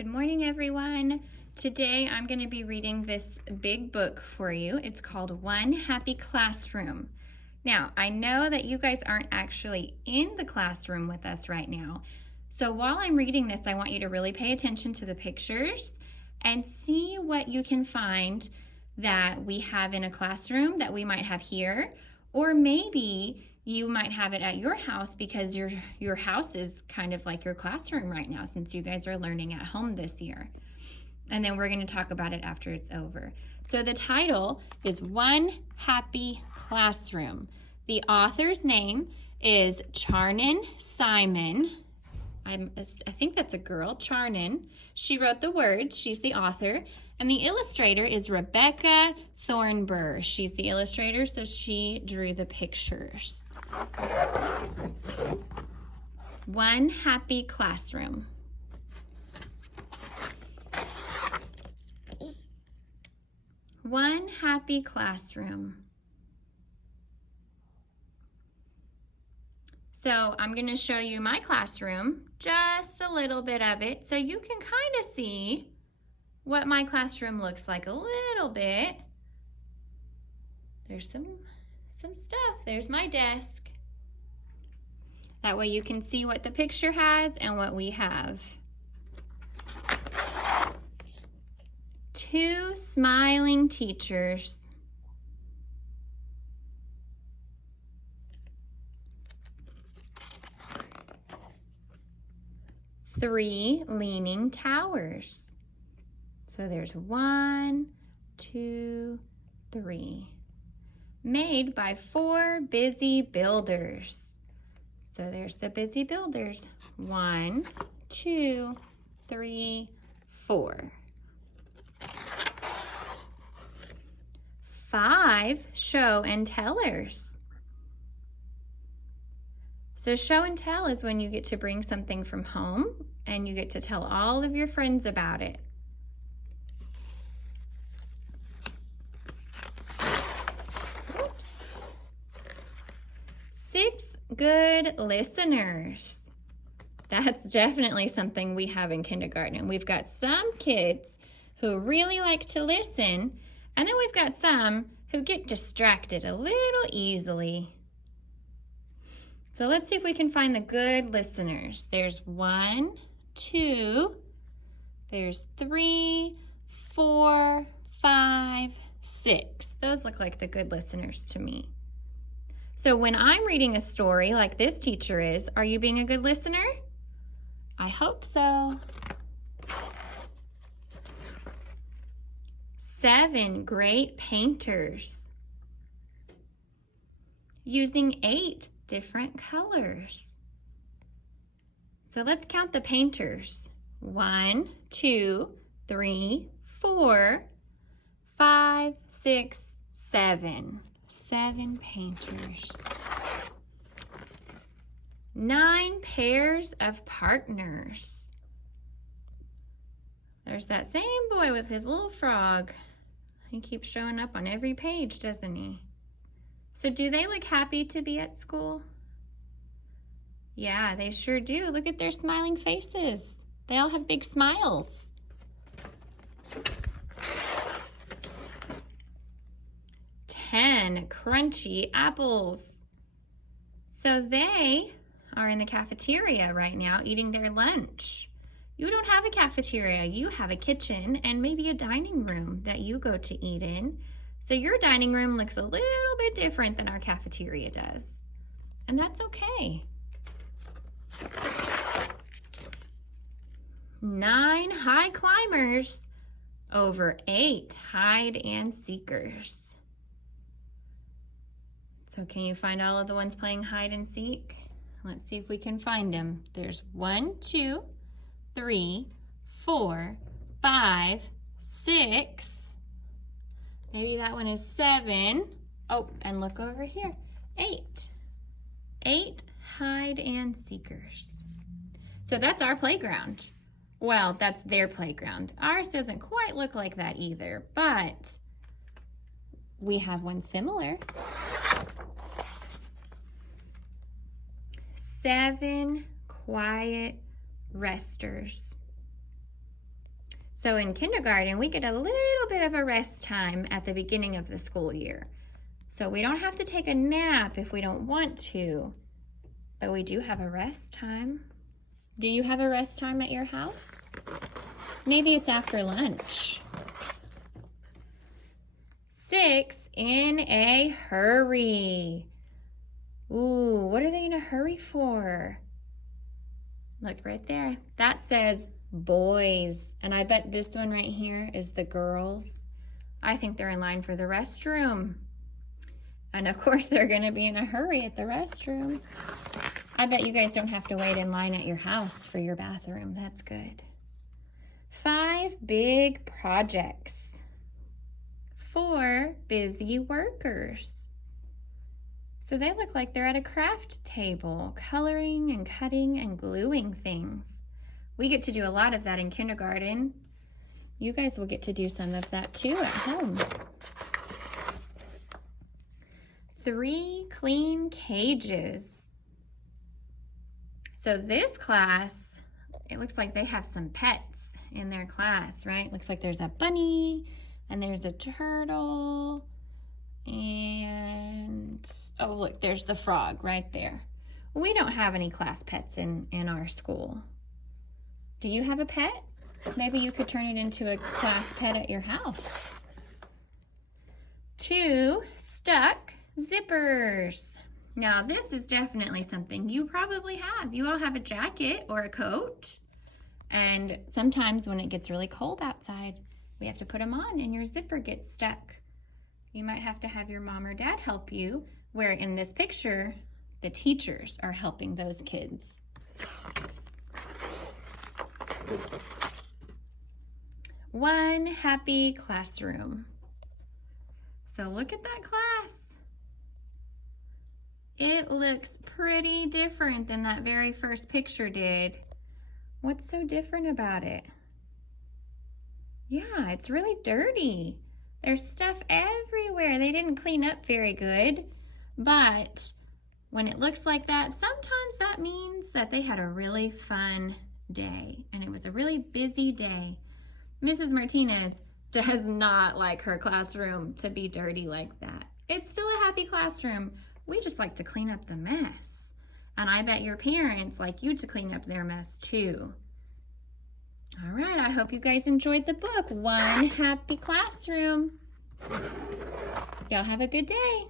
Good morning, everyone. Today I'm going to be reading this big book for you. It's called One Happy Classroom. Now, I know that you guys aren't actually in the classroom with us right now. So while I'm reading this, I want you to really pay attention to the pictures and see what you can find that we have in a classroom that we might have here, or maybe you might have it at your house because your house is kind of like your classroom right now since you guys are learning at home this year. And then we're going to talk about it after it's over. So the title is One Happy Classroom. The author's name is Charnan Simon. I think that's a girl, Charnan. She wrote the words. She's the author. And the illustrator is Rebecca Thornburr. She's the illustrator, so she drew the pictures. One Happy Classroom. One happy classroom. So I'm going to show you my classroom, just a little bit of it, so you can kind of see what my classroom looks like a little bit. There's some stuff. There's my desk. That way you can see what the picture has and what we have. Two smiling teachers. Three leaning towers. So there's 1, 2, 3. Made by 4 busy builders. So there's the busy builders. 1, 2, 3, 4. 5 show and tellers. So show and tell is when you get to bring something from home and you get to tell all of your friends about it. Oops. 6 good listeners. That's definitely something we have in kindergarten. We've got some kids who really like to listen, and then we've got some who get distracted a little easily. So let's see if we can find the good listeners. There's 1, 2, there's 3, 4, 5, 6. Those look like the good listeners to me. So when I'm reading a story like this teacher is, are you being a good listener? I hope so. 7 great painters using 8 different colors. So let's count the painters. 1, 2, 3, 4, 5, 6, 7. 7 painters. 9 pairs of partners. There's that same boy with his little frog. He keeps showing up on every page, doesn't he? So do they look happy to be at school? Yeah, they sure do. Look at their smiling faces. They all have big smiles. 10 crunchy apples. So they are in the cafeteria right now eating their lunch. You don't have a cafeteria, you have a kitchen and maybe a dining room that you go to eat in. So your dining room looks a little bit different than our cafeteria does. And that's okay. 9 high climbers over 8 hide and seekers. So can you find all of the ones playing hide and seek? Let's see if we can find them. There's 1, 2, 3, 4, 5, 6. Maybe that one is 7. Oh, and look over here. 8. 8 hide and seekers. So that's our playground. Well, that's their playground. Ours doesn't quite look like that either, but we have one similar. 7 quiet resters. So in kindergarten, we get a little bit of a rest time at the beginning of the school year. So we don't have to take a nap if we don't want to, but we do have a rest time. Do you have a rest time at your house? Maybe it's after lunch. 6, in a hurry. Ooh, what are they in a hurry for? Look right there. That says boys. And I bet this one right here is the girls. I think they're in line for the restroom. And of course they're gonna be in a hurry at the restroom. I bet you guys don't have to wait in line at your house for your bathroom. That's good. 5 big projects. 4 busy workers. So they look like they're at a craft table, coloring and cutting and gluing things. We get to do a lot of that in kindergarten. You guys will get to do some of that too at home. 3 clean cages. So this class, it looks like they have some pets in their class, right? Looks like there's a bunny and there's a turtle and, oh look, there's the frog right there. We don't have any class pets in our school. Do you have a pet? Maybe you could turn it into a class pet at your house. 2 stuck zippers. Now this is definitely something you probably have. You all have a jacket or a coat, and sometimes when it gets really cold outside, we have to put them on and your zipper gets stuck. You might have to have your mom or dad help you, where in this picture, the teachers are helping those kids. One happy classroom. So look at that class. It looks pretty different than that very first picture did. What's so different about it? Yeah, it's really dirty. There's stuff everywhere. They didn't clean up very good, but when it looks like that, sometimes that means that they had a really fun day and it was a really busy day. Mrs. Martinez does not like her classroom to be dirty like that. It's still a happy classroom. We just like to clean up the mess. And I bet your parents like you to clean up their mess too. All right, I hope you guys enjoyed the book, One Happy Classroom. Y'all have a good day.